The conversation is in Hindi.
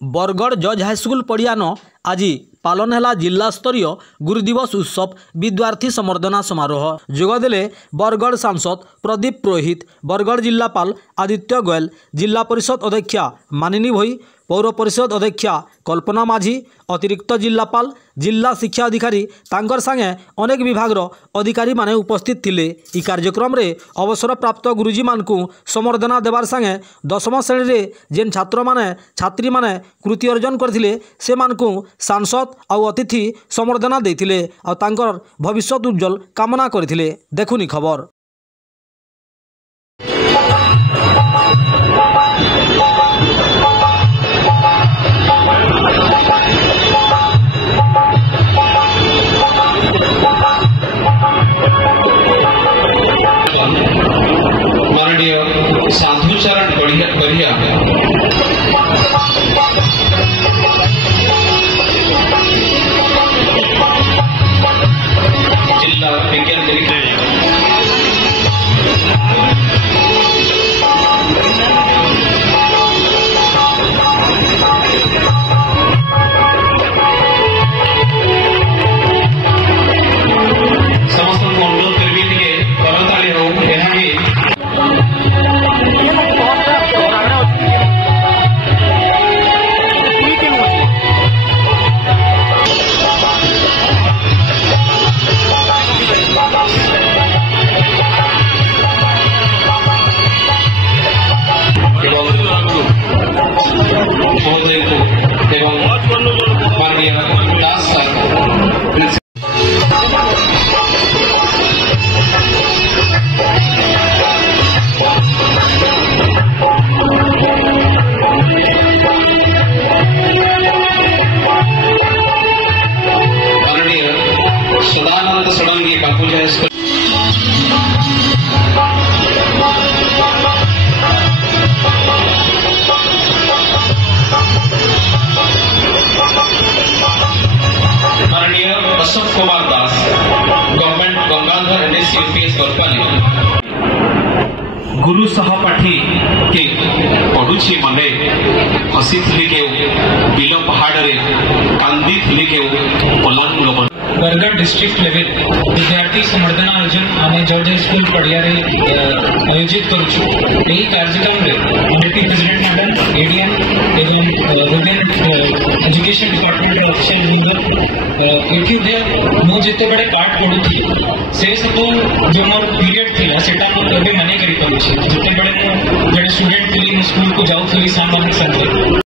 बरगढ़ जज हाईस्कल पड़ियान आज पालन है जिला स्तरीय गुरु दिवस उत्सव विद्यार्थी संबर्धना समारोह। जोगदेले बरगढ़ सांसद प्रदीप पुरोहित, बरगढ़ जिलापाल आदित्य गोयल, जिला परिषद अध्यक्षा मानिनी भोई, पौर परिषद अध्यक्षा कल्पना माझी, अतिरिक्त जिलापाल, जिला शिक्षा अधिकारी तांकर संगे अनेक विभागर अधिकारी माने उपस्थित थिले। ई कार्यक्रम रे अवसर प्राप्त गुरुजी मानकु संबर्धना देवार संगे 10वीं श्रेणी रे जेन छात्र माने छात्री माने कृति अर्जन करथिले से मानकु सांसद आउ अतिथि संबर्धना देथिले आ तांकर भविष्य उज्जवल कामना करथिले। देखुनी खबर। माननीय साधुचरण बढ़िया जिला विज्ञान समस्त अनुरोध करबी टिके करताली हो एहानी सदानंद सड़ंगी बापू जय माननीय Ashok Kumar Das, government Gangadhar NSC UPS गरपाली गुरु सहपाठी के पढ़ुची माने हसी के बिल पहाड़ रे कांदी के पलांग लोगन बरगढ़ डिस्ट्रिक्ट लेवल विद्यार्थी संबर्धना आयोजन आम जज हाईस्कल पड़ियारे आयोजित करुछु। यही कार्यक्रम रे डिप्टी प्रेसिडेंट मैडम एडीएम एवं women education department officer winger एठी दे मु जिते बड़े पाठ पढुथि से सब जो मोर पीरियड थिला सेटा मु कभी माने करि पाउछि। जिते बड़े जड़े स्टूडेंट थिली स्कूल को जाउथली सामान्य संगे